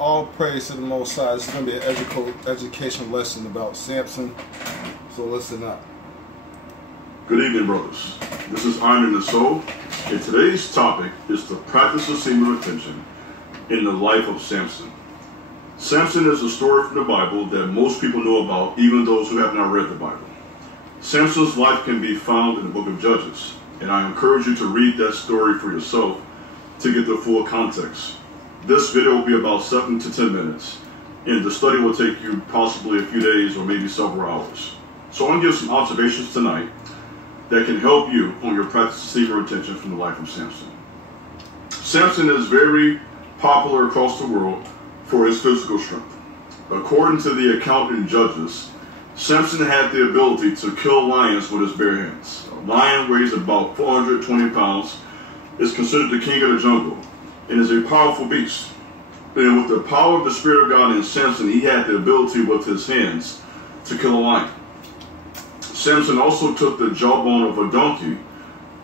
All praise to the Most High. This is going to be an educational lesson about Samson. So listen up. Good evening, brothers. This is Iron in the Soul, and today's topic is the practice of semen retention in the life of Samson. Samson is a story from the Bible that most people know about, even those who have not read the Bible. Samson's life can be found in the book of Judges, and I encourage you to read that story for yourself to get the full context. This video will be about 7 to 10 minutes, and the study will take you possibly a few days or maybe several hours. So I'm going to give some observations tonight that can help you on your practice of semen retention from the life of Samson. Samson is very popular across the world for his physical strength. According to the account in Judges, Samson had the ability to kill lions with his bare hands. A lion weighs about 420 pounds, is considered the king of the jungle, and is a powerful beast. And with the power of the Spirit of God in Samson, he had the ability with his hands to kill a lion. Samson also took the jawbone of a donkey,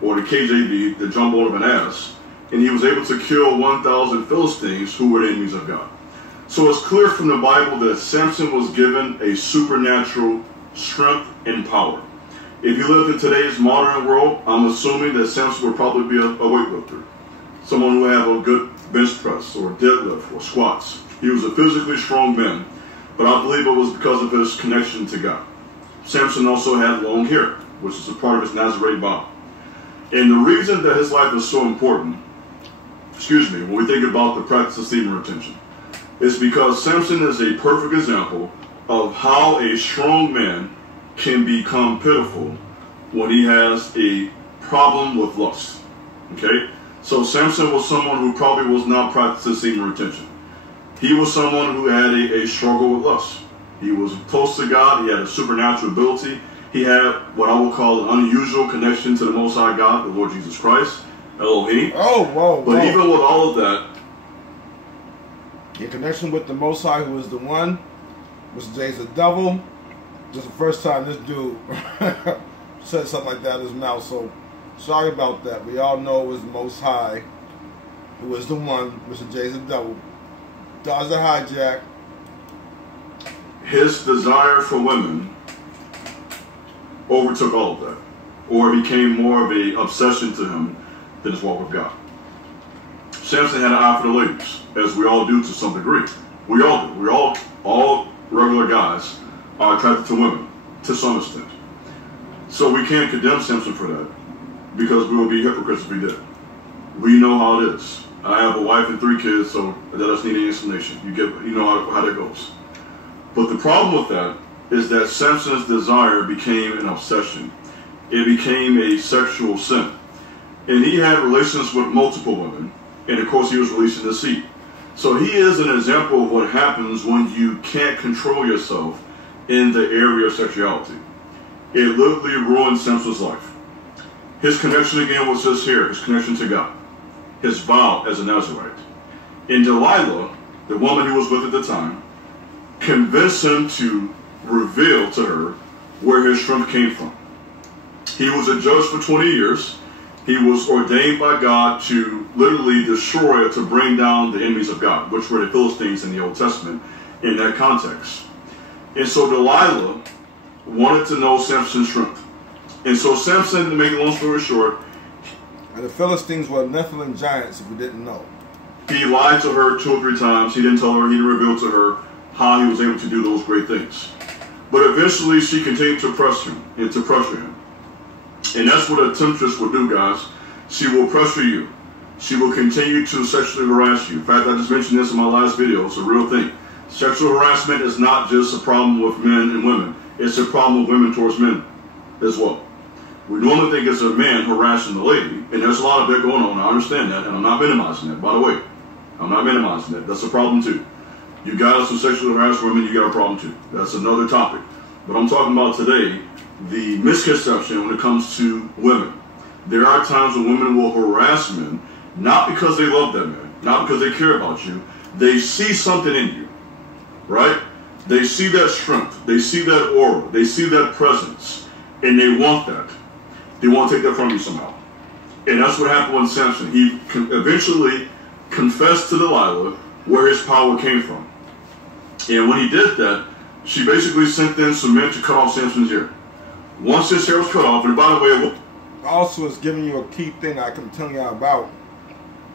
or the KJV, the jawbone of an ass, and he was able to kill 1,000 Philistines who were enemies of God. So it's clear from the Bible that Samson was given a supernatural strength and power. If you lived in today's modern world, I'm assuming that Samson would probably be a weightlifter. Someone who had a good bench press or deadlift or squats. He was a physically strong man, but I believe it was because of his connection to God. Samson also had long hair, which is a part of his Nazarite vow. And the reason that his life is so important, when we think about the practice of semen retention, is because Samson is a perfect example of how a strong man can become pitiful when he has a problem with lust. Okay? So Samson was someone who probably was not practicing semen retention. He was someone who had a struggle with lust. He was close to God. He had a supernatural ability. He had what I will call an unusual connection to the Most High God, the Lord Jesus Christ, Elohim. But even with all of that, in connection with the Most High, who is the one, Mr. J's the devil. This is the first time this dude said something like that in his mouth, so sorry about that. We all know it was the Most High, who is the one, Mr. J's the devil. Does the hijack. His desire for women overtook all of that, or it became more of an obsession to him than his walk with God. Samson had an eye for the ladies, as we all do to some degree. We all do. All regular guys are attracted to women, to some extent. So we can't condemn Samson for that, because we would be hypocrites if we did. We know how it is. I have a wife and 3 kids, so that doesn't need any explanation. You know how that goes. But the problem with that is that Samson's desire became an obsession. It became a sexual sin. And he had relations with multiple women, and of course he was releasing the seed. So he is an example of what happens when you can't control yourself in the area of sexuality. It literally ruined Samson's life. His connection again was just here, his connection to God, his vow as a Nazarite. And Delilah, the woman he was with at the time, convinced him to reveal to her where his strength came from. He was a judge for 20 years. He was ordained by God to literally destroy or to bring down the enemies of God, which were the Philistines in the Old Testament in that context. And so Delilah wanted to know Samson's strength. And so Samson, to make a long story short, and the Philistines were Nephilim giants, if we didn't know. He lied to her 2 or 3 times. He didn't tell her, he didn't reveal to her how he was able to do those great things. But eventually she continued to press him and to pressure him. And that's what a temptress will do, guys. She will pressure you. She will continue to sexually harass you. In fact, I just mentioned this in my last video. It's a real thing. Sexual harassment is not just a problem with men and women. It's a problem with women towards men as well. We normally think it's a man harassing the lady, and there's a lot of that going on. I understand that, and I'm not minimizing that, by the way. I'm not minimizing that. That's a problem too. You guys who sexually harass women, you got a problem too. That's another topic. But I'm talking about today, the misconception when it comes to women. There are times when women will harass men, not because they love that man, not because they care about you. They see something in you, right? They see that strength. They see that aura. They see that presence, and they want that. They want to take that from you somehow. And that's what happened with Samson. He eventually confessed to Delilah where his power came from. And when he did that, she basically sent in some men to cut off Samson's hair. Once his hair was cut off, and by the way, also it's giving you a key thing I can tell you about.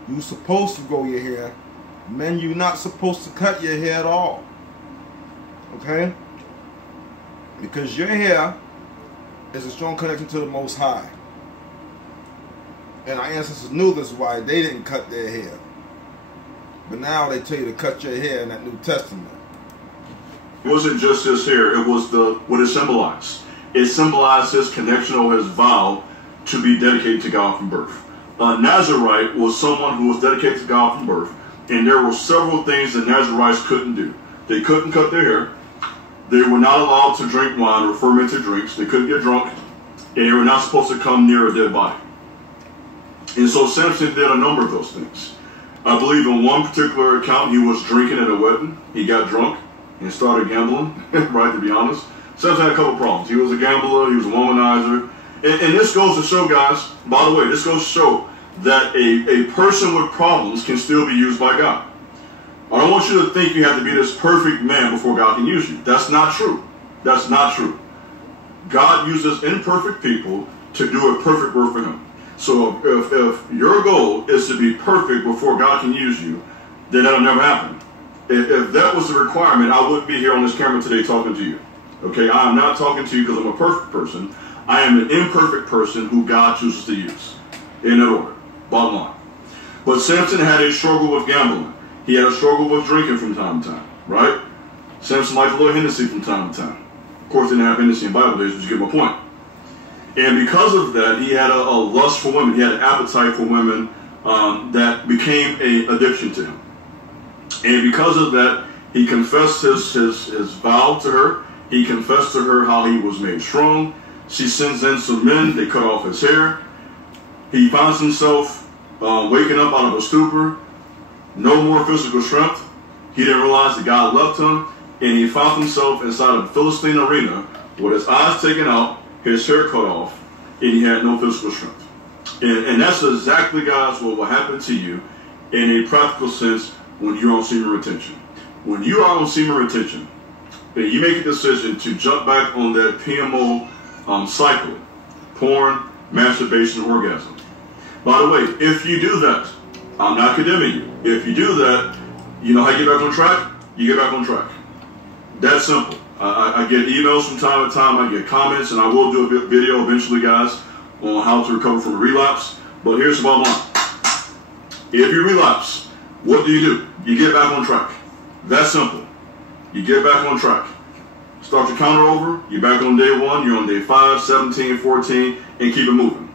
You're supposed to grow your hair. Men, you're not supposed to cut your hair at all. Okay? Because your hair is a strong connection to the Most High. And our ancestors knew this is why they didn't cut their hair. But now they tell you to cut your hair in that New Testament. it wasn't just his hair, it was what it symbolized. It symbolized his connection or his vow to be dedicated to God from birth. A Nazarite was someone who was dedicated to God from birth, and there were several things that Nazarites couldn't do. They couldn't cut their hair. They were not allowed to drink wine or fermented drinks. They couldn't get drunk, and they were not supposed to come near a dead body. And so Samson did a number of those things. I believe in one particular account, he was drinking at a wedding. He got drunk and started gambling, right, to be honest. Samson had a couple problems. He was a gambler, he was a womanizer. And this goes to show, guys, by the way, this goes to show that a person with problems can still be used by God. I don't want you to think you have to be this perfect man before God can use you. That's not true. That's not true. God uses imperfect people to do a perfect work for him. So if your goal is to be perfect before God can use you, then that'll never happen. If that was the requirement, I wouldn't be here on this camera today talking to you. Okay, I am not talking to you because I'm a perfect person. I am an imperfect person who God chooses to use. In that order, bottom line. But Samson had a struggle with gambling. He had a struggle with drinking from time to time, right? Samson liked a little Hennessy from time to time. Of course, they didn't have Hennessy in Bible days, but you get my point. And because of that, he had a lust for women. He had an appetite for women that became an addiction to him. And because of that, he confessed his vow to her. He confessed to her how he was made strong. She sends in some men. They cut off his hair. He finds himself waking up out of a stupor. No more physical strength. He didn't realize that God loved him. And he found himself inside a Philistine arena with his eyes taken out, his hair cut off, and he had no physical strength. And that's exactly, guys, what will happen to you in a practical sense when you're on semen retention. When you are on semen retention, and you make a decision to jump back on that PMO cycle, porn, masturbation, orgasm. By the way, if you do that, I'm not condemning you. If you do that, you know how you get back on track? You get back on track. That's simple. I get emails from time to time, I get comments, and I will do a video eventually, guys, on how to recover from a relapse. But here's the bottom line. If you relapse, what do? You get back on track. That's simple. You get back on track. Start your counter over, you're back on day 1, you're on day 5, 17, 14, and keep it moving.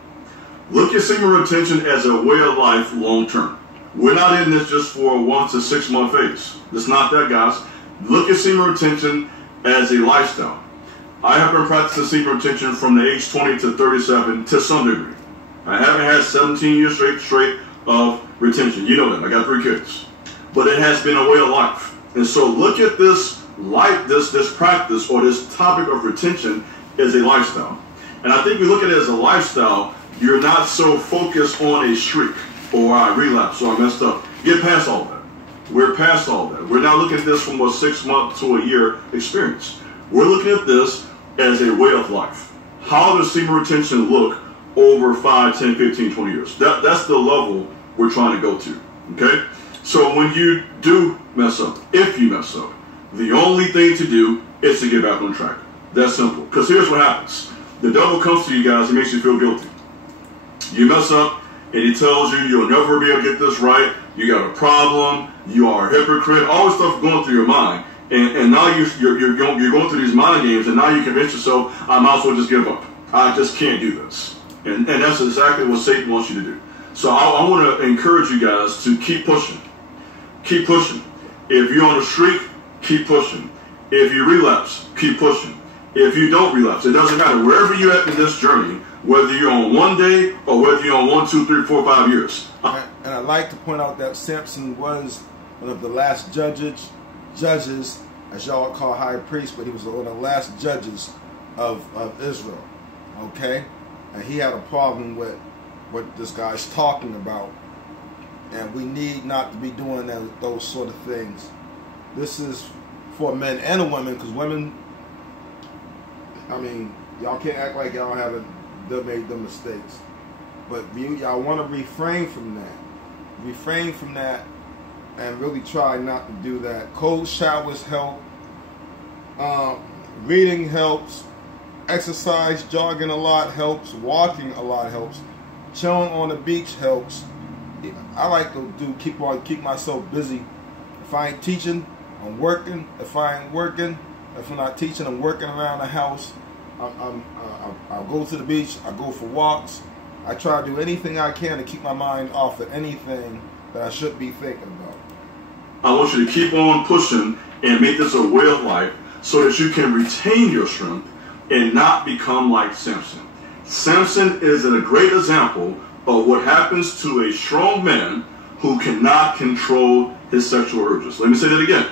Look at semen retention as a way of life long term. We're not in this just for a 1 to 6 month phase. It's not that, guys. Look at semen retention as a lifestyle. I have been practicing semen retention from the age 20 to 37 to some degree. I haven't had 17 years straight of retention. You know that. I got 3 kids. But it has been a way of life. And so look at this this practice or this topic of retention as a lifestyle. And I think we look at it as a lifestyle, you're not so focused on a streak or I relapsed or I messed up. Get past all that. We're past all that. We're not looking at this from a 6 month to a year experience. We're looking at this as a way of life. How does semen retention look over 5, 10, 15, 20 years? That's the level we're trying to go to. Okay? So when you do mess up, if you mess up, the only thing to do is to get back on track. That's simple. Because here's what happens. The devil comes to you guys, he makes you feel guilty. You mess up, and he tells you you'll never be able to get this right, you got a problem, you are a hypocrite, all this stuff going through your mind. And now you're going through these mind games, and now you convince yourself, I might as well just give up. I just can't do this. And that's exactly what Satan wants you to do. So I want to encourage you guys to keep pushing. Keep pushing. If you're on a streak, keep pushing. If you relapse, keep pushing. If you don't relapse, it doesn't matter. Wherever you're at in this journey, whether you're on 1 day or whether you're on 1, 2, 3, 4, 5 years. And I'd like to point out that Samson was one of the last judges, as y'all call high priest, but he was one of the last judges of Israel. Okay? And he had a problem with what this guy's talking about. And we need not to be doing those sort of things. This is for men and women, because women, I mean, y'all can't act like y'all haven't made the mistakes. But y'all want to refrain from that. Refrain from that and really try not to do that. Cold showers help. Reading helps. Exercise, jogging a lot helps. Walking a lot helps. Chilling on the beach helps. I like to keep myself busy. If I ain't teaching, I'm working. If I ain't working, if I'm not teaching, I'm working around the house. I'll go to the beach. I go for walks. I try to do anything I can to keep my mind off of anything that I should be thinking about. I want you to keep on pushing and make this a way of life so that you can retain your strength and not become like Samson. Samson is a great example of what happens to a strong man who cannot control his sexual urges. Let me say that again.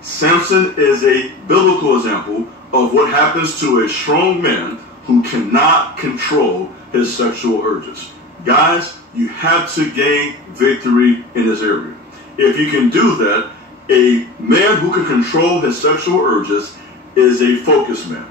Samson is a biblical example of what happens to a strong man who cannot control his sexual urges. Guys, you have to gain victory in this area. If you can do that, a man who can control his sexual urges is a focused man.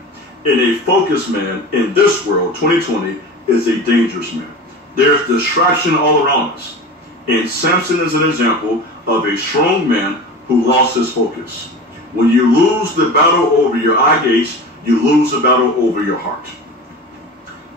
And a focused man in this world, 2020, is a dangerous man. There's distraction all around us. And Samson is an example of a strong man who lost his focus. When you lose the battle over your eye gates, you lose the battle over your heart.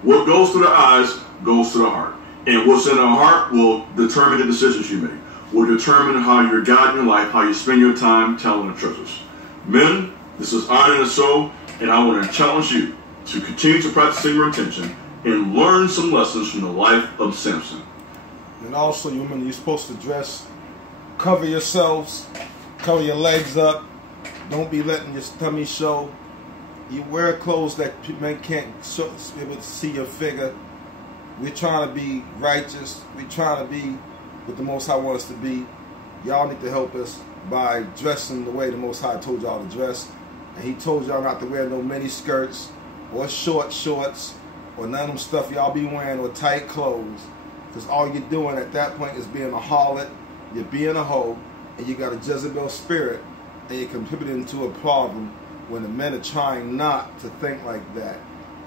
What goes to the eyes goes to the heart. And what's in the heart will determine the decisions you make, will determine how you're guiding your life, how you spend your time, talent, and treasures. Men, this is Iron and Soul, and I want to challenge you to continue to practice your intention and learn some lessons from the life of Samson. And also, you women, you're supposed to dress, cover yourselves, cover your legs up. Don't be letting your tummy show. You wear clothes that men can't be able to see your figure. We're trying to be righteous. We're trying to be what the Most High wants us to be. Y'all need to help us by dressing the way the Most High told y'all to dress. And He told y'all not to wear no mini skirts or short shorts or none of them stuff y'all be wearing or tight clothes. Because all you're doing at that point is being a harlot, you're being a hoe, and you got a Jezebel spirit, and you're contributing to a problem when the men are trying not to think like that.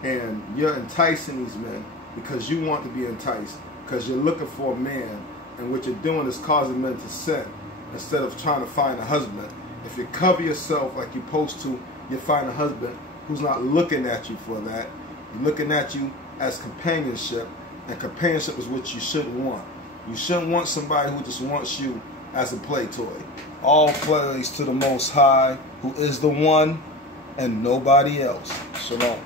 And you're enticing these men because you want to be enticed, because you're looking for a man, and what you're doing is causing men to sin instead of trying to find a husband. If you cover yourself like you're supposed to, you'll find a husband who's not looking at you for that. He's looking at you as companionship, and companionship is what you should want. You shouldn't want somebody who just wants you as a play toy. All praise to the Most High, who is the one and nobody else. Shalom.